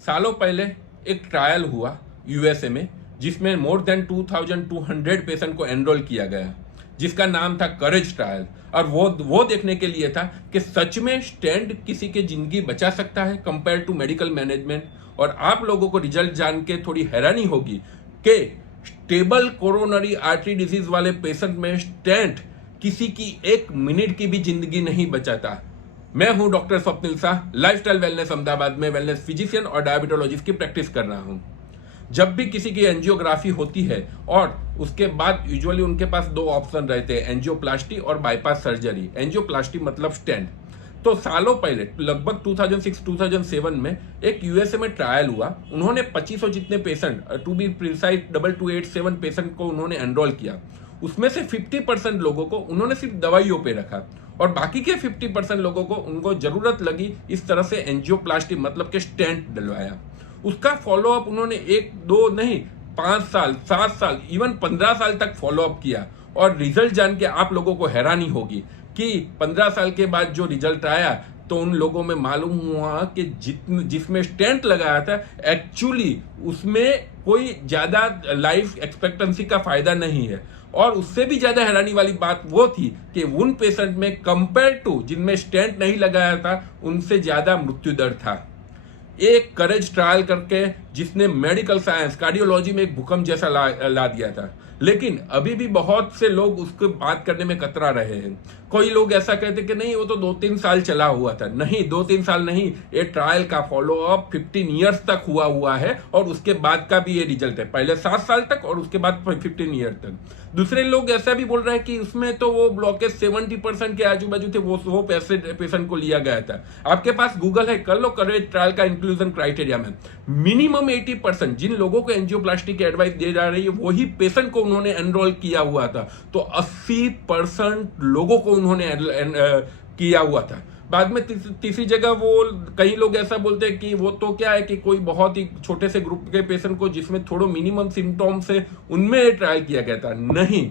सालों पहले एक ट्रायल हुआ यूएसए में, जिसमें मोर देन 2200 पेशेंट को एनरोल किया गया, जिसका नाम था करेज ट्रायल। और वो देखने के लिए था कि सच में स्टेंट किसी की जिंदगी बचा सकता है कंपेयर टू मेडिकल मैनेजमेंट। और आप लोगों को रिजल्ट जान के थोड़ी हैरानी होगी कि स्टेबल कोरोनरी आर्टरी डिजीज वाले पेशेंट में स्टेंट किसी की 1 मिनट की भी जिंदगी नहीं बचाता। मैं हूं doctor Swapnil Shah, lifestyle wellness Ahmedabad में वेलनेस फिजिशियन और डायबिटोलॉजिस्ट की प्रैक्टिस कर रहा हूं। जब भी किसी की एंजियोग्राफी होती है और उसके बाद यूजुअली उनके पास 2 ऑप्शन रहते हैं, एंजियोप्लास्टी और बाईपास सर्जरी। एंजियोप्लास्टी मतलब स्टेंट। तो सालों पहले लगभग 2006-2007 में एक यूएसए में ट्रायल हुआ। उन्होंने 2500 जितने patient, to be precise 2287 patient को उन्होंने एनरोल किया। उसमें से 50% लोगों को उन्होंने सिर्फ दवाइयों पे रखा और बाकी के 50% लोगों को उनको जरूरत लगी इस तरह से एंजियोप्लास्टी मतलब के स्टेंट डलवाया। उसका फॉलोअप उन्होंने 1-2 नहीं 5 साल 7 साल इवन 15 साल तक फॉलोअप किया। और रिजल्ट जान के आप लोगों को हैरानी होगी कि 15 साल के बाद जो रिजल्ट आया तो उन लोगों में मालूम हुआ कि जिसमें स्टेंट लगाया था एक्चुअली उसमें कोई ज्यादा लाइफ एक्सपेक्टेंसी का फायदा नहीं है। और उससे भी ज्यादा हैरानी वाली बात वो थी कि उन पेशेंट में कंपेयर टू जिनमें स्टेंट नहीं लगाया था उनसे ज्यादा मृत्यु दर था। एक करेज ट्रायल करके जिसने मेडिकल साइंस कार्डियोलॉजी में एक भूकंप जैसा ला दिया था। लेकिन अभी भी बहुत से लोग उसको बात करने में कतरा रहे हैं। कोई लोग ऐसा कहते कि नहीं वो तो 2-3 साल चला हुआ था। नहीं, 2-3 साल नहीं, ये ट्रायल का फॉलोअप 15 ईयर्स तक हुआ है और उसके बाद का भी ये रिजल्ट है। पहले 7 साल तक और उसके बाद 15 ईयर तक। दूसरे लोग ऐसा भी बोल रहे हैं कि उसमें तो वो ब्लॉकेज 70% के आजू बाजू थे, वो पेशेंट को लिया गया था। आपके पास गूगल है, कर लो करेज ट्रायल का इंक्लूजन क्राइटेरिया में मिनिमम 80% जिन लोगों को एंजियोप्लास्टी की एडवाइस दे जा रही है वही पेशेंट को उन्होंने एनरोल किया हुआ था। तो 80% लोगों को उन्होंने किया हुआ था। बाद में तीसरी जगह वो कई लोग ऐसा बोलते हैं कि वो तो क्या है कि कोई बहुत ही छोटे से ग्रुप के पेशेंट को जिसमें थोड़ा मिनिमम सिम्टम्स है उनमें ट्रायल किया गया था। नहीं,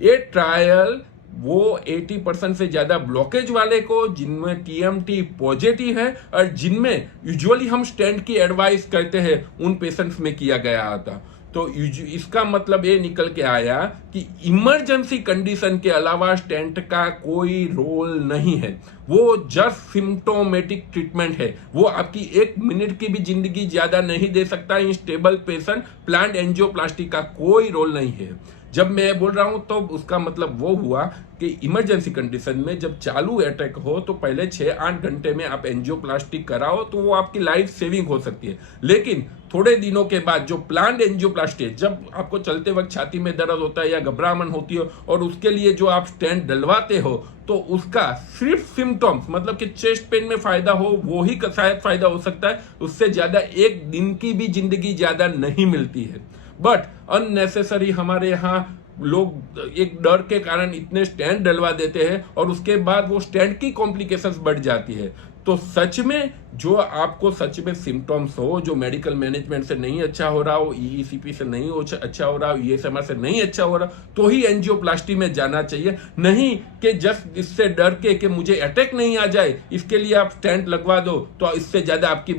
ये ट्रायल वो 80% से ज्यादा ब्लॉकेज वाले को जिनमें टीएमटी पॉजिटिव है और जिनमें यूजुअली हम स्टेंट की एडवाइस करते हैं उन पेशेंट्स में किया गया था। तो इसका मतलब ये निकल के आया कि इमरजेंसी कंडीशन के अलावा स्टेंट का कोई रोल नहीं है। वो जस्ट सिम्टोमेटिक ट्रीटमेंट है। वो आपकी 1 मिनट की भी जिंदगी ज्यादा नहीं दे सकता। In stable patient plant angioplasty का कोई रोल नहीं है। जब मैं बोल रहा हूं तो उसका मतलब वो हुआ कि इमरजेंसी कंडीशन में जब चालू अटैक हो तो पहले 6-8 घंटे में आप एंजियोप्लास्टी कराओ तो वो आपकी लाइफ सेविंग हो सकती है। लेकिन थोड़े दिनों के बाद जो प्लांट एंजियोप्लास्टी है, जब आपको चलते वक्त छाती में दर्द होता है या घबराहट होती है और उसके लिए जो आप स्टेंट डलवाते हो तो उसका सिर्फ सिम्टम्स मतलब कि चेस्ट पेन में फायदा हो वो ही शायद फायदा हो सकता है। उससे ज्यादा 1 दिन की भी जिंदगी ज्यादा नहीं मिलती है। बट अननेसेसरी हमारे यहाँ लोग एक डर के कारण इतने स्टेंट डलवा देते हैं और उसके बाद वो स्टेंट की कॉम्प्लिकेशंस बढ़ जाती है। तो सच में जो आपको सच में सिम्टम्स हो, जो मेडिकल मैनेजमेंट से नहीं अच्छा हो रहा हो, ईईसीपी से नहीं अच्छा हो रहा हो, ईएसएमआर से नहीं अच्छा हो रहा, तो ही एंजियोप्लास्टी में जाना चाहिए। नहीं कि जस्ट इससे डर के कि मुझे अटैक नहीं आ जाए इसके लिए आप स्टेंट लगवा दो, तो इससे ज्यादा आपकी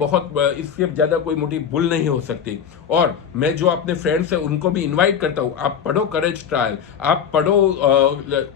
इससे ज्यादा कोई मोटी भूल नहीं हो सकती। और मैं जो अपने फ्रेंड्स है उनको भी इन्वाइट करता हूँ, आप पढ़ो करेज ट्रायल, आप पढ़ो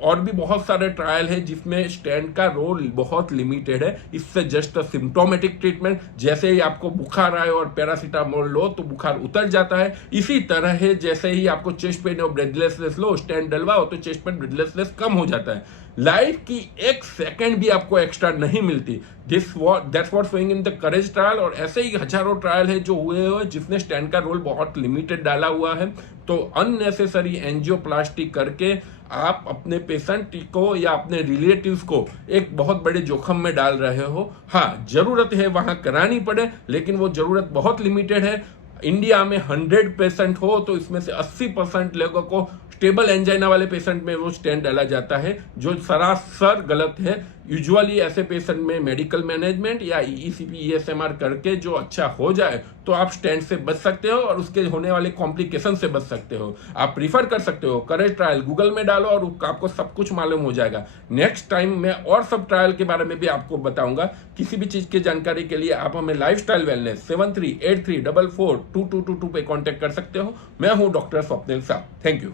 और भी बहुत सारे ट्रायल है जिसमें स्टेंट का रोल बहुत लिमिटेड है। इससे जस्ट अ सिम्टोमेटिक ट्रीटमेंट, जैसे ही आपको बुखार आए और पैरासीटामोल लो तो बुखार उतर जाता है। इसी तरह है जैसे ही आपको चेस्ट पेन और ब्रेथलेसनेस लो स्टेंट डलवाओ तो चेस्ट पेन ब्रेथलेसनेस कम हो जाता है। लाइफ की 1 सेकंड भी आपको एक्स्ट्रा नहीं मिलती। That's what showing in the courage trial. और ऐसे ही हजारों ट्रायल है जो हुए हुए जिसने स्टेंट का रोल बहुत लिमिटेड डाला हुआ है। तो अननेसेसरी एंजियोप्लास्टी करके आप अपने पेशेंट को या अपने रिलेटिव्स को एक बहुत बड़े जोखिम में डाल रहे हो। हाँ, जरूरत है वहां करानी पड़े लेकिन वो जरूरत बहुत लिमिटेड है। इंडिया में 100 पेशेंट हो तो इसमें से 80% लोगों को स्टेबल एंजाइना वाले पेशेंट में वो स्टेंट डाला जाता है, जो सरासर गलत है। यूजुअली ऐसे पेशेंट में मेडिकल मैनेजमेंट या ईसीपी ईएसएमआर करके जो अच्छा हो जाए तो आप स्टेंट से बच सकते हो और उसके होने वाले कॉम्प्लिकेशन से बच सकते हो। आप प्रीफर कर सकते हो करेज ट्रायल, गूगल में डालो और आपको सब कुछ मालूम हो जाएगा। नेक्स्ट टाइम मैं और सब ट्रायल के बारे में भी आपको बताऊंगा। किसी भी चीज की जानकारी के लिए आप हमें लाइफस्टाइल वेलनेस 7383442222 पे कांटेक्ट कर सकते हो। मैं हूं डॉक्टर स्वप्निल साहब। Thank you.